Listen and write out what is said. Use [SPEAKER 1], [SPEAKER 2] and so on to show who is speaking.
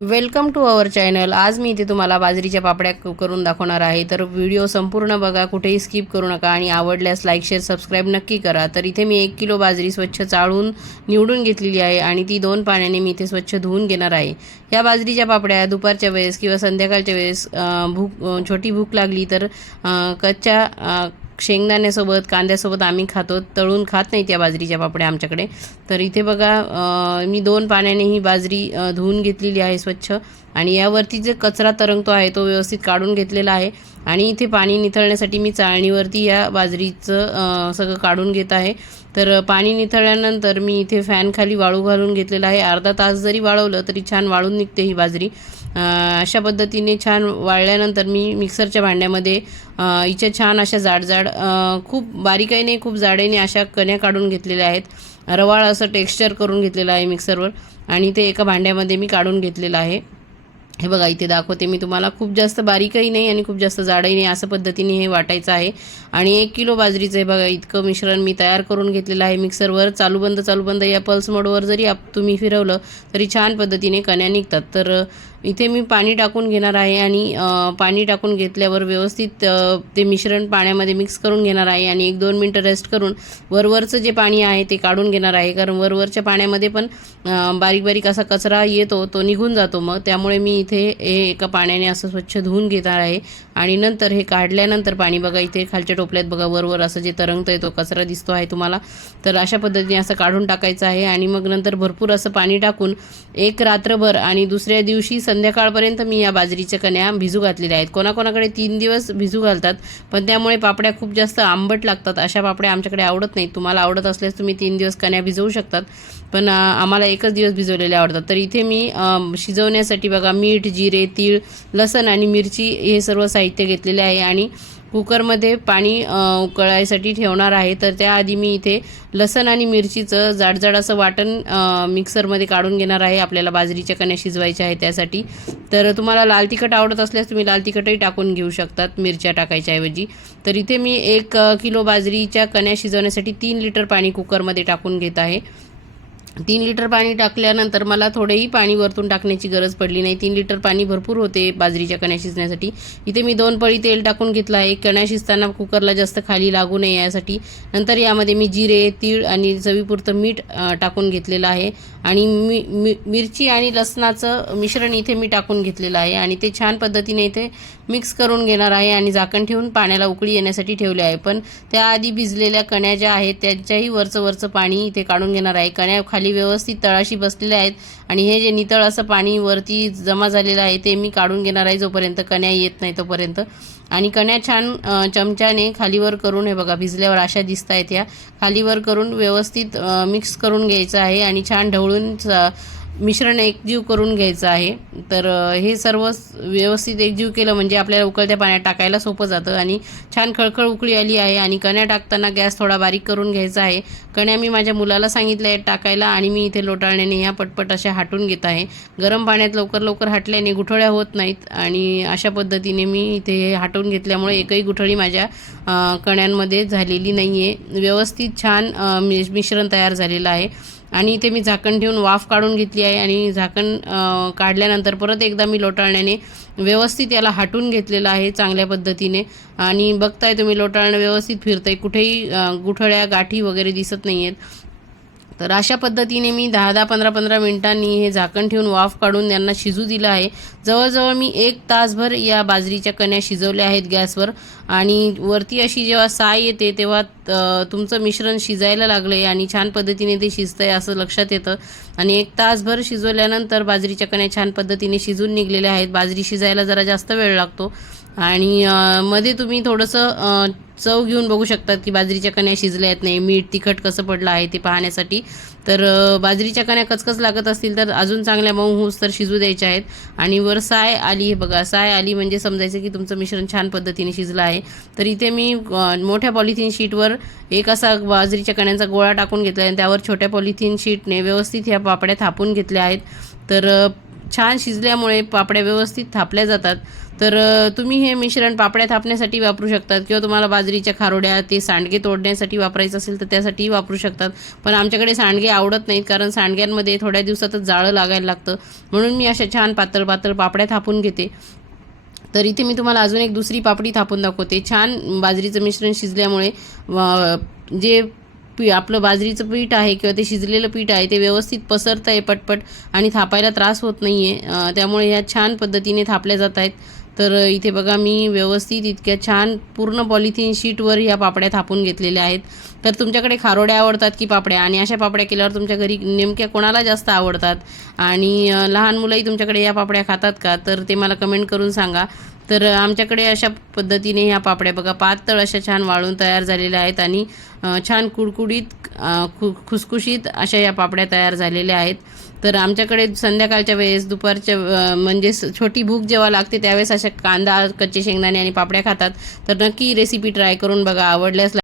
[SPEAKER 1] Welcome to our channel आज मी इथे तुम्हाला बाजरीच्या पापड्या क- करून दाखवणार आहे. तर व्हिडिओ संपूर्ण बघा कुठेही स्किप करू नका आणि आवडल्यास लाईक शेअर सबस्क्राईब नक्की करा. तर इथे मी एक किलो बाजरी स्वच्छ चाळून निवडून घेतलेली आहे आणि ती दोन पाण्याने मी इथे स्वच्छ धुवून घेणार आहे. या बाजरीच्या पापड्या दुपारच्या वेळेस किंवा संध्याकाळच्या वेळेस भूक छोटी भूक लागली तर कच्च्या शेंगदाण्यासोबत कांद्यासोबत आम्ही खातो. तळून खात नाही त्या बाजरीच्या पापड्या आमच्याकडे. तर इथे बघा मी दोन पाण्याने ही बाजरी धुवून घेतलेली आहे स्वच्छ. आणि यावरती जे कचरा तरंगतो आहे तो व्यवस्थित काढून घेतलेला आहे. आणि इथे पाणी निथळण्यासाठी मी चाळणीवरती या बाजरीचं सगळं काढून घेत आहे. तर पाणी निथळल्यानंतर मी इथे फॅनखाली वाळू घालून घेतलेला आहे. अर्धा तास जरी वाळवलं तरी छान वाळून निघते ही बाजरी. अशा पद्धतीने छान वाळल्यानंतर मी मिक्सरच्या भांड्यामध्ये इच्या हिच्या छान अशा जाड जाड खूप बारीकाईने खूप जाडेने अशा कण्या काढून घेतलेल्या आहेत. रवाळ असं टेक्स्चर करून घेतलेलं आहे मिक्सरवर आणि ते एका भांड्यामध्ये मी काढून घेतलेलं आहे. हे बघा इथे दाखवते मी तुम्हाला. खूप जास्त बारीकही नाही आणि खूप जास्त जाडही नाही. असं पद्धतीने हे वाटायचं आहे. आणि एक किलो बाजरीचं हे बघा इतकं मिश्रण मी तयार करून घेतलेलं आहे. मिक्सरवर चालू बंद चालू बंद या पल्स मोडवर जरी आप तुम्ही फिरवलं तरी छान पद्धतीने कण्या निघतात. तर इथे मी पाणी टाकून घेणार आहे आणि पाणी टाकून घेतल्यावर व्यवस्थित ते मिश्रण पाण्यामध्ये मिक्स करून घेणार आहे आणि एक दोन मिनटं रेस्ट करून वरवरचं जे पाणी आहे ते काढून घेणार आहे. कारण वरवरच्या पाण्यामध्ये पण बारीक बारीक असा कचरा येतो तो निघून जातो मग. त्यामुळे मी इथे हे एका पाण्याने असं स्वच्छ धुवून घेणार आहे आणि नंतर हे काढल्यानंतर पाणी बघा इथे खालच्या टोपल्यात बघा वरवर असं जे तरंगतंय तो कचरा दिसतो आहे तुम्हाला. तर अशा पद्धतीने असं काढून टाकायचं आहे आणि मग नंतर भरपूर असं पाणी टाकून एक रात्रभर आणि दुसऱ्या दिवशी संध्याकाळपर्यंत मी या बाजरीच्या कण्या भिजू घातलेल्या आहेत. कोणाकोणाकडे तीन दिवस भिजू घालतात पण त्यामुळे पापड्या खूप जास्त आंबट लागतात. अशा पापड्या आमच्याकडे आवडत नाहीत. तुम्हाला आवडत असल्यास तुम्ही तीन दिवस कण्या भिजवू शकतात पण आम्हाला एकच दिवस भिजवलेल्या आवडतात. तर इथे मी शिजवण्यासाठी बघा मीठ जिरे तीळ लसण आणि मिरची हे सर्व साहित्य घेतलेले आहे आणि कुकरमध्ये पाणी उकळायसाठी ठेवणार आहे. तर त्याआधी मी इथे लसण आणि मिरचीचं जाडजाड असं वाटण मिक्सरमध्ये काढून घेणार आहे. आपल्याला बाजरीच्या कण्या शिजवायच्या आहे त्यासाठी. तर तुम्हाला लाल तिखट आवडत असल्यास तुम्ही लाल तिखटही टाकून घेऊ शकतात मिरच्या टाकायच्या ऐवजी. तर इथे मी एक किलो बाजरीच्या कण्या शिजवण्यासाठी तीन लिटर पाणी कुकरमध्ये टाकून घेत आहे. तीन लिटर पाणी टाकल्यानंतर मला थोडेही पाणी वरतून टाकण्याची गरज पडली नाही. तीन लिटर पाणी भरपूर होते बाजरीच्या कण्या शिजण्यासाठी. इथे मी दोन पळी तेल टाकून घेतलं आहे. कण्या शिजताना कुकरला जास्त खाली लागू नये यासाठी. नंतर यामध्ये मी जिरे तीळ आणि चवीपुरतं मीठ टाकून घेतलेलं आहे. आणि मी मि मिरची आणि लसणाचं मिश्रण इथे मी टाकून घेतलेलं आहे. आणि ते छान पद्धतीने इथे मिक्स करून घेणार आहे आणि झाकण ठेवून पाण्याला उकळी येण्यासाठी ठेवले आहे. पण त्याआधी भिजलेल्या कण्या ज्या आहेत त्यांच्याही वरचं वरचं पाणी इथे काढून घेणार आहे. कण्या खाली खाली व्यवस्थित तळाशी बसलेले आहेत. आणि हे जे नितळ असं पाणी वरती जमा झालेलं आहे ते मी काढून घेणार आहे जोपर्यंत कण्या येत नाही तोपर्यंत. आणि कण्या छान चमच्याने खालीवर करून हे बघा भिजल्यावर अशा दिसत आहेत या खालीवर करून व्यवस्थित मिक्स करून घ्यायचं आहे आणि छान ढवळून मिश्रण एकजीव करून घ्यायचं आहे. तर हे सर्व व्यवस्थित एकजीव केलं म्हणजे आपल्याला उकळत्या पाण्यात टाकायला सोपं जातं आणि छान खळखळ उकळी आली आहे आणि कण्या टाकताना गॅस थोडा बारीक करून घ्यायचा आहे. कण्या मी माझ्या मुलाला सांगितलं आहे टाकायला आणि मी इथे लोटाळण्याने ह्या पटपट अशा हाटून घेत आहे. गरम पाण्यात लवकर लवकर हाटल्याने गुठळ्या होत नाहीत आणि अशा पद्धतीने मी इथे हे हाटून घेतल्यामुळे एकही गुठळी माझ्या कण्यांमध्ये झालेली नाही आहे व्यवस्थित छान मिश्रण तयार झालेलं आहे. आणि इथे मी झाकण ठेवून वाफ काढून घेतली आहे आणि झाकण काढल्यानंतर परत एकदा मी लोटाळण्याने व्यवस्थित याला हाटून घेतलेलं आहे चांगल्या पद्धतीने. आणि बघताय तुम्ही लोटाळणं व्यवस्थित फिरतंय. कुठेही गुठळ्या गाठी वगैरे दिसत नाही आहेत तर अशा पद्धतीने मी दहा दहा पंधरा पंधरा मिनिटांनी हे झाकण ठेवून वाफ काढून यांना शिजू दिलं आहे. जवळजवळ मी एक तासभर या बाजरीच्या कण्या शिजवल्या आहेत गॅसवर. आणि वरती अशी जेव्हा साय येते तेव्हा तुमचं मिश्रण शिजायला लागलं आहे आणि छान पद्धतीने ते शिजतं आहे असं लक्षात येतं. आणि एक तासभर शिजवल्यानंतर बाजरीच्या कण्या छान पद्धतीने शिजून निघलेल्या आहेत. बाजरी शिजायला जरा जास्त वेळ लागतो. आणि मध्ये तुम्ही थोडंसं चव घेऊन बघू शकतात की बाजरीच्या कण्या शिजल्या आहेत नाही मीठ तिखट कसं पडलं आहे ते पाहण्यासाठी. तर बाजरीच्या कण्या कचकच लागत असतील तर अजून चांगल्या मऊ होऊस तर शिजू द्यायच्या आहेत. आणि वर साय आली हे बघा साय आली म्हणजे समजायचं की तुमचं मिश्रण छान पद्धतीने शिजलं आहे. तर इथे मी मोठ्या पॉलिथिन शीटवर एक असा बाजरीच्या कण्यांचा गोळा टाकून घेतला आणि त्यावर छोट्या पॉलिथिन शीटने व्यवस्थित ह्या पापड्या थापून घेतल्या आहेत. तर छान शिजल्यामुळे पापड्या व्यवस्थित थापल्या जातात. तर तुम्ही हे मिश्रण पापड्या थापण्यासाठी वापरू शकतात किंवा तुम्हाला बाजरीच्या खारोड्या ते सांडगे तोडण्यासाठी वापरायचं असेल तर त्यासाठीही वापरू शकतात. पण आमच्याकडे सांडगे आवडत नाहीत कारण सांडग्यांमध्ये थोड्या दिवसातच जाळं लागायला लागतं. म्हणून मी अशा छान पातळ पातळ पापड्या थापून घेते. तर इथे मी तुम्हाला अजून एक दुसरी पापडी थापून दाखवते. छान बाजरीचं मिश्रण शिजल्यामुळे जे पी आपलं बाजरीचं पीठ आहे किंवा ते शिजलेलं पीठ आहे ते व्यवस्थित पसरतं आहे पटपट आणि थापायला त्रास होत नाही आहे त्यामुळे ह्या छान पद्धतीने थापल्या जात आहेत. तर इथे बघा मी व्यवस्थित इतक्या छान पूर्ण पॉलिथिन शीटवर ह्या पापड्या थापून घेतलेल्या आहेत. तर तुमच्याकडे खारोड्या आवडतात की पापड्या? आणि अशा पापड्या केल्यावर तुमच्या घरी नेमक्या कोणाला जास्त आवडतात? आणि लहान मुलंही तुमच्याकडे या पापड्या खातात का? तर ते मला कमेंट करून सांगा. तर आमच्याकडे अशा पद्धतीने ह्या पापड्या बघा पातळ अशा छान वाळून तयार झालेल्या आहेत आणि छान कुडकुडीत खु खुसखुशीत अशा या पापड्या तयार झालेल्या आहेत. तर आमच्याकडे संध्याकाळच्या वेळेस दुपारच्या म्हणजे स- छोटी भूक जेव्हा लागते त्यावेळेस अशा कांदा कच्चे शेंगदाणे आणि पापड्या खातात. तर नक्की रेसिपी ट्राय करून बघा आवडल्यास